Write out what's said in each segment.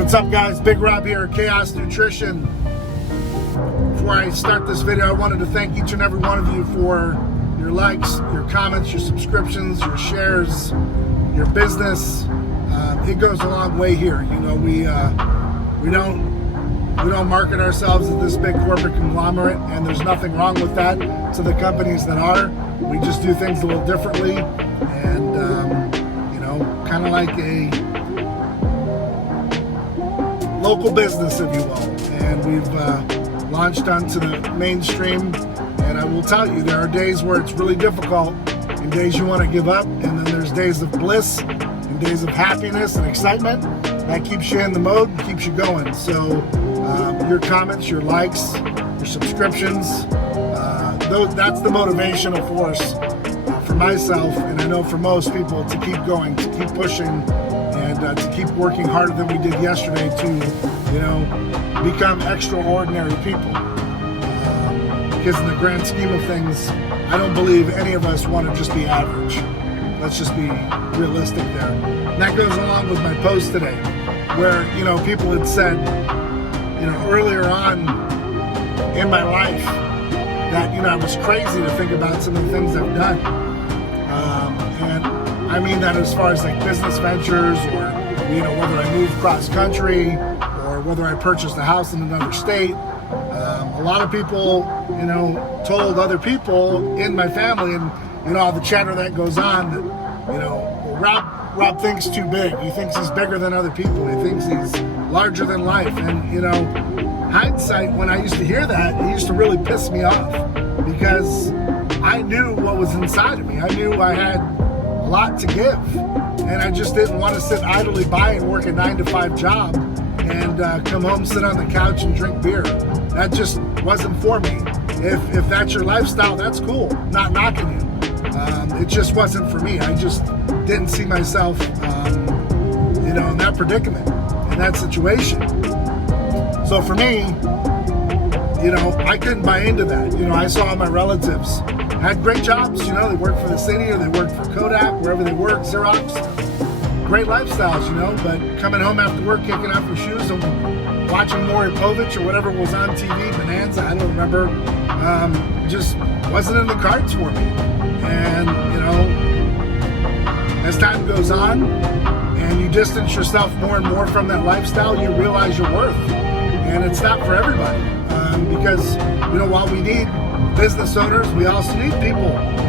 What's up, guys? Big Rob here, Chaos Nutrition. Before I start this video, I wanted to thank each and every one of you for your likes, your comments, your subscriptions, your shares, your business. It goes a long way here. You know, we don't market ourselves as this big corporate conglomerate, and there's nothing wrong with that. To the companies that are, we just do things a little differently, and you know, kind of like a local business, if you will. And we've launched onto the mainstream, and I will tell you, there are days where it's really difficult, and days you want to give up, and then there's days of bliss and days of happiness and excitement that keeps you in the mode and keeps you going. So your comments, your likes, your subscriptions, that's the motivational force for myself, and I know for most people, to keep going, to keep pushing, and to keep working harder than we did yesterday to, you know, become extraordinary people. Because in the grand scheme of things, I don't believe any of us want to just be average. Let's just be realistic there. And that goes along with my post today, where, you know, people had said, you know, earlier on in my life that, you know, I was crazy to think about some of the things I've done. And I mean that as far as like business ventures, or, you know, whether I moved cross country or whether I purchased a house in another state. A lot of people, you know, told other people in my family, and, you know, all the chatter that goes on, that, you know, well, Rob thinks too big. He thinks he's bigger than other people. He thinks he's larger than life. And, you know, hindsight, when I used to hear that, it used to really piss me off, because I knew what was inside of me. I knew I had a lot to give, and I just didn't want to sit idly by and work a 9-to-5 job and come home, sit on the couch and drink beer. That just wasn't for me. If that's your lifestyle, that's cool. Not knocking you. It just wasn't for me. I just didn't see myself, you know, in that predicament, in that situation. So for me, you know, I couldn't buy into that. You know, I saw my relatives had great jobs. You know, they worked for the city, or they worked for Kodak, wherever they worked, Xerox. Great lifestyles, you know, but coming home after work, kicking off your shoes and watching Maury Povich or whatever was on TV, Bonanza, I don't remember, just wasn't in the cards for me. And, you know, as time goes on and you distance yourself more and more from that lifestyle, you realize your worth. And it's not for everybody, because, you know, while we need business owners, we also need people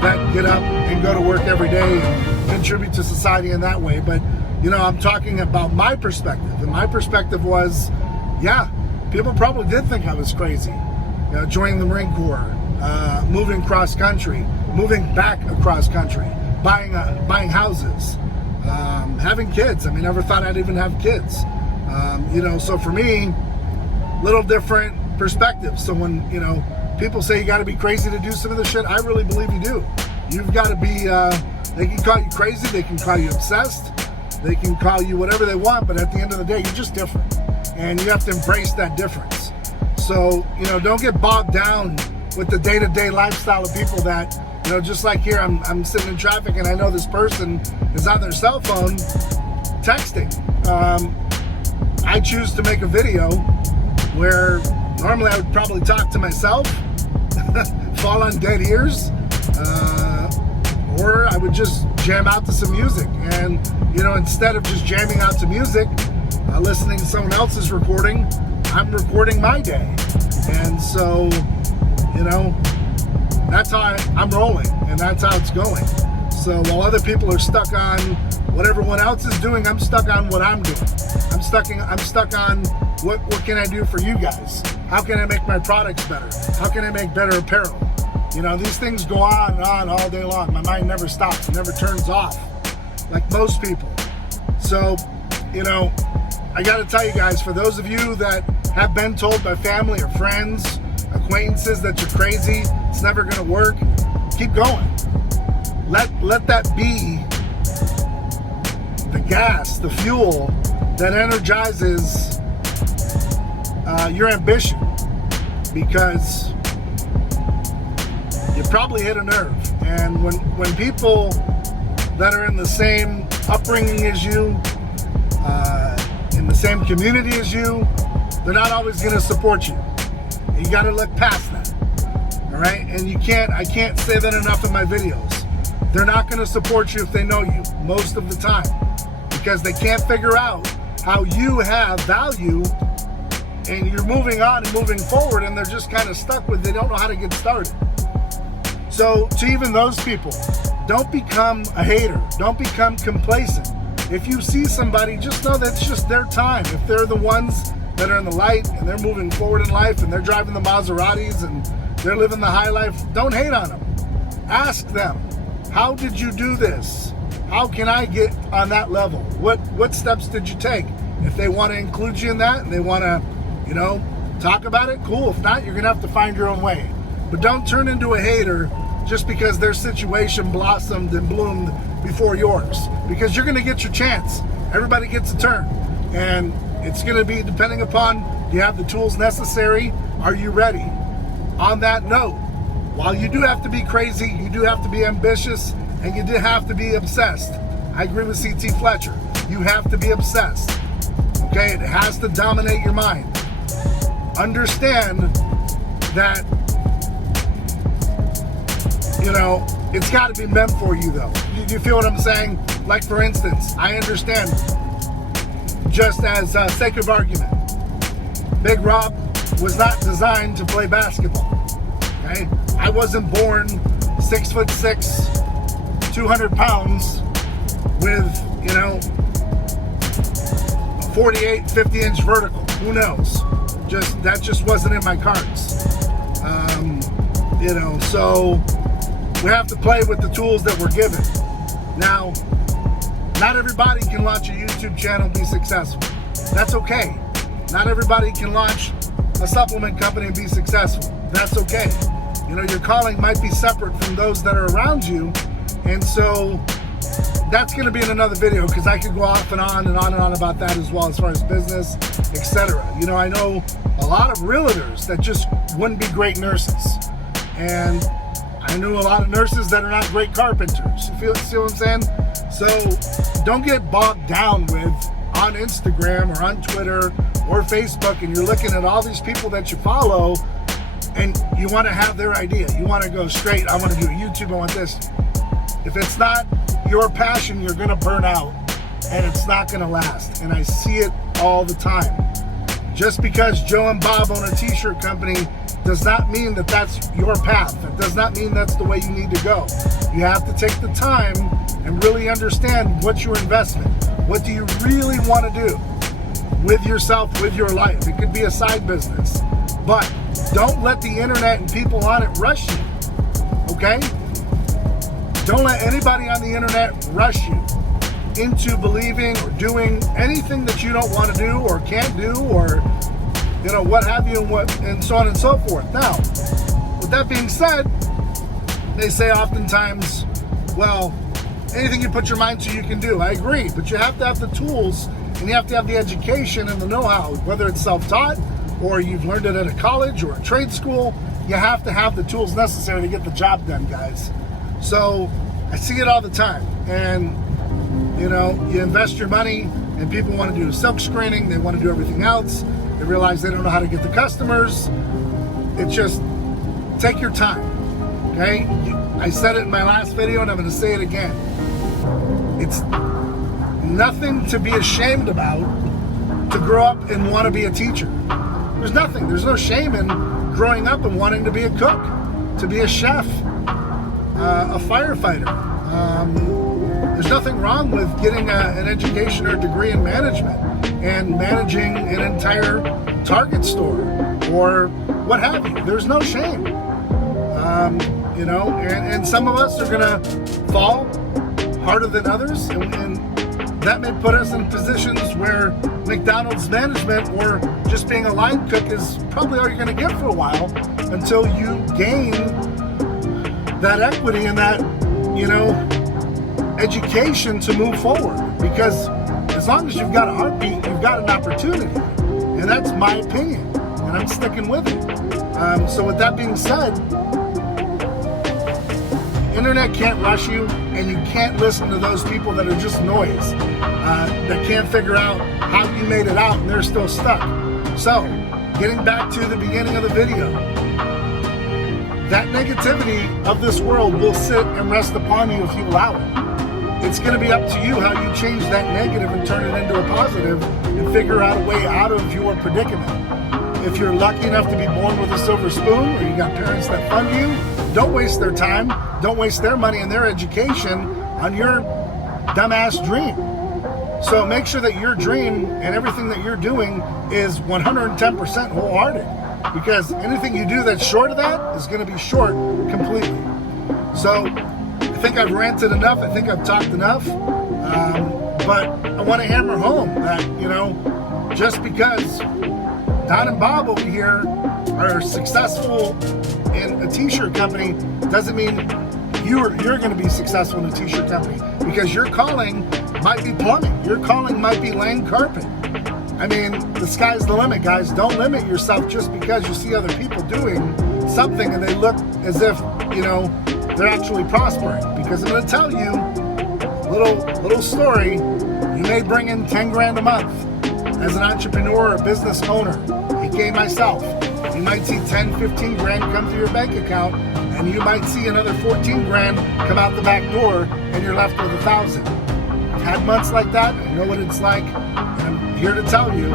that get up and go to work every day and contribute to society in that way. But, you know, I'm talking about my perspective, and my perspective was, yeah, people probably did think I was crazy. You know, joining the Marine Corps, moving cross country, moving back across country, buying houses, having kids. I mean, never thought I'd even have kids. You know, so for me, little different perspectives. So when, you know, people say you got to be crazy to do some of the shit, I really believe you do. You've got to be, they can call you crazy, they can call you obsessed, they can call you whatever they want, but at the end of the day, you're just different. And you have to embrace that difference. So, you know, don't get bogged down with the day-to-day lifestyle of people that, you know, just like here, I'm sitting in traffic and I know this person is on their cell phone texting. I choose to make a video where normally I would probably talk to myself, fall on dead ears, or I would just jam out to some music. And, you know, instead of just jamming out to music, listening to someone else's recording, I'm recording my day. And so, you know, that's how I'm rolling, and that's how it's going. So while other people are stuck on what everyone else is doing, I'm stuck on what I'm doing. I'm stuck on what can I do for you guys? How can I make my products better? How can I make better apparel? You know, these things go on and on all day long. My mind never stops, it never turns off, like most people. So, you know, I gotta tell you guys, for those of you that have been told by family or friends, acquaintances that you're crazy, it's never gonna work, keep going. Let that be the gas, the fuel that energizes your ambition, because you probably hit a nerve. And when people that are in the same upbringing as you, in the same community as you, they're not always going to support you. You got to look past that. All right? And I can't say that enough in my videos. They're not going to support you if they know you most of the time, because they can't figure out how you have value and you're moving on and moving forward, and they're just kind of stuck with, they don't know how to get started. So to even those people, don't become a hater. Don't become complacent. If you see somebody, just know that's just their time. If they're the ones that are in the light and they're moving forward in life and they're driving the Maseratis and they're living the high life, don't hate on them. Ask them, how did you do this? How can I get on that level? What steps did you take? If they want to include you in that and they want to, talk about it, cool. If not, you're going to have to find your own way. But don't turn into a hater just because their situation blossomed and bloomed before yours, because you're going to get your chance. Everybody gets a turn, and it's going to be depending upon, do you have the tools necessary? Are you ready? On that note, while you do have to be crazy, you do have to be ambitious, and you do have to be obsessed. I agree with C.T. Fletcher. You have to be obsessed. Okay, it has to dominate your mind. Understand that, it's got to be meant for you, though. You feel what I'm saying? Like, for instance, I understand, just as sake of argument, Big Rob was not designed to play basketball. Okay? I wasn't born 6'6", 200 pounds with, 48, 50-inch vertical. Who knows? That just wasn't in my cards. So we have to play with the tools that we're given. Now, not everybody can launch a YouTube channel and be successful. That's okay. Not everybody can launch a supplement company and be successful. That's okay. Your calling might be separate from those that are around you. And so that's going to be in another video, because I could go off and on and on and on about that as well, as far as business, etc. I know a lot of realtors that just wouldn't be great nurses. And I knew a lot of nurses that are not great carpenters. You see what I'm saying? So don't get bogged down with, on Instagram or on Twitter or Facebook, and you're looking at all these people that you follow and you want to have their idea. You want to go straight, I want to do YouTube, I want this. If it's not your passion, you're going to burn out, and it's not going to last. And I see it all the time. Just because Joe and Bob own a t-shirt company does not mean that that's your path. It does not mean that's the way you need to go. You have to take the time and really understand what's your investment. What do you really want to do with yourself, with your life? It could be a side business, but don't let the internet and people on it rush you, okay? Don't let anybody on the internet rush you into believing or doing anything that you don't want to do or can't do, or what have you, and so on and so forth. Now, with that being said, they say oftentimes, well, anything you put your mind to, you can do. I agree, but you have to have the tools, and you have to have the education and the know-how, whether it's self-taught or you've learned it at a college or a trade school. You have to have the tools necessary to get the job done, guys. So I see it all the time, and you invest your money, and people want to do silk screening, they want to do everything else, they realize they don't know how to get the customers. It's just, take your time, okay? I said it in my last video, and I'm going to say it again. It's nothing to be ashamed about to grow up and want to be a teacher. There's no shame in growing up and wanting to be a cook, to be a chef, a firefighter. There's nothing wrong with getting an education or degree in management and managing an entire Target store or what have you. There's no shame. And some of us are gonna fall harder than others, and that may put us in positions where McDonald's management or just being a line cook is probably all you're gonna get for a while, until you gain that equity and that, education to move forward. Because as long as you've got a heartbeat, you've got an opportunity. And that's my opinion, and I'm sticking with it. So with that being said, internet can't rush you. and you can't listen to those people that are just noise, that can't figure out how you made it out and they're still stuck. So, getting back to the beginning of the video, that negativity of this world will sit and rest upon you if you allow it. It's going to be up to you how you change that negative and turn it into a positive and figure out a way out of your predicament. If you're lucky enough to be born with a silver spoon, or you got parents that fund you, don't waste their time, don't waste their money and their education on your dumbass dream. So make sure that your dream and everything that you're doing is 110% wholehearted, because anything you do that's short of that is going to be short completely. So I think I've ranted enough. I think I've talked enough. But I want to hammer home that, you know, just because Don and Bob over here are successful in a t-shirt company doesn't mean you're going to be successful in a t-shirt company, because your calling might be plumbing, your calling might be laying carpet. I mean, the sky's the limit, guys. Don't limit yourself just because you see other people doing something and they look as if, you know, they're actually prospering. Because I'm going to tell you a little story. You may bring in 10 grand a month as an entrepreneur or business owner, aka myself. You might see 10, 15 grand come through your bank account, and you might see another 14 grand come out the back door, and you're left with 1,000. I've had months like that. I know what it's like, and I'm here to tell you,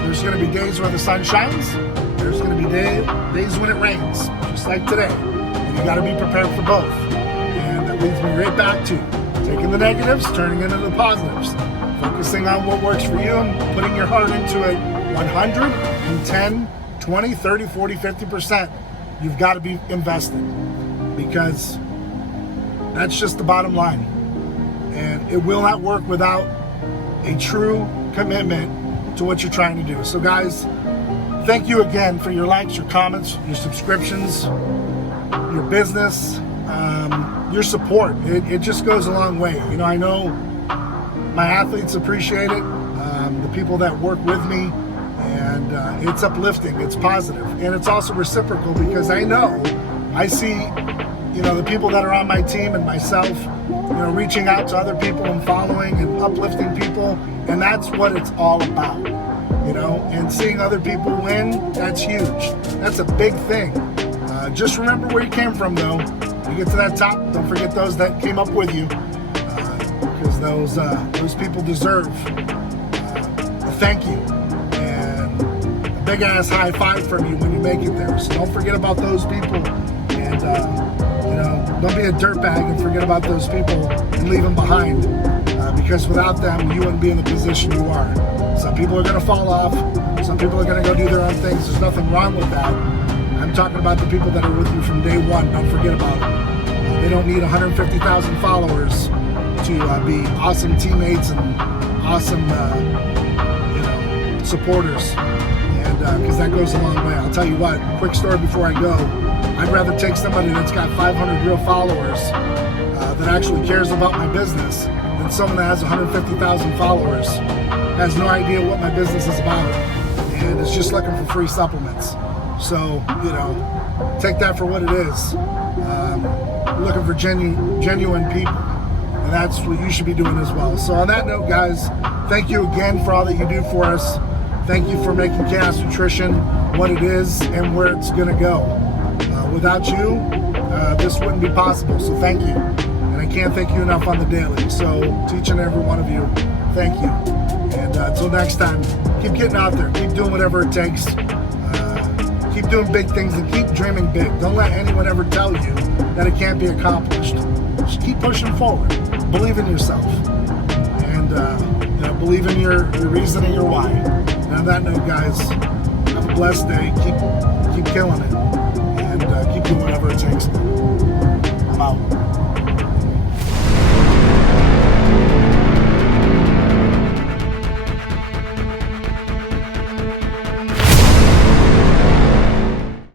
there's going to be days where the sun shines. There's going to be days when it rains, just like today. And you got to be prepared for both. And that leads me right back to taking the negatives, turning into the positives, focusing on what works for you and putting your heart into it 110, 20, 30, 40, 50%. You've got to be invested, because that's just the bottom line. And it will not work without a true commitment to what you're trying to do. So guys, thank you again for your likes, your comments, your subscriptions, your business, your support. It just goes a long way. You know, I know my athletes appreciate it, the people that work with me, and it's uplifting, it's positive, and it's also reciprocal, because I see, you know, the people that are on my team and myself, you know, reaching out to other people and following and uplifting people, and that's what it's all about, you know, and seeing other people win, that's huge. That's a big thing. Just remember where you came from, though. You get to that top, don't forget those that came up with you, because those people deserve a thank you and a big ass high five from you when you make it there. So don't forget about those people, and you know, don't be a dirtbag and forget about those people and leave them behind, because without them you wouldn't be in the position you are. Some people are going to fall off, some people are going to go do their own things. There's nothing wrong with that. I'm talking about the people that are with you from day one. Don't forget about it. They don't need 150,000 followers to be awesome teammates and awesome you know, supporters, and because that goes a long way. I'll tell you what, quick story before I go, I'd rather take somebody that's got 500 real followers that actually cares about my business than someone that has 150,000 followers, has no idea what my business is about, and is just looking for free supplements. So, you know, take that for what it is. Looking for genuine people. And that's what you should be doing as well. So on that note, guys, thank you again for all that you do for us. Thank you for making Chaos Nutrition what it is and where it's going to go. Without you, this wouldn't be possible. So thank you. And I can't thank you enough on the daily. So to each and every one of you, thank you. And until next time, keep getting out there. Keep doing whatever it takes. Keep doing big things and keep dreaming big. Don't let anyone ever tell you that it can't be accomplished. Just keep pushing forward. Believe in yourself, and you know, believe in your reason and your why. And on that note, guys, have a blessed day. Keep killing it, and keep doing whatever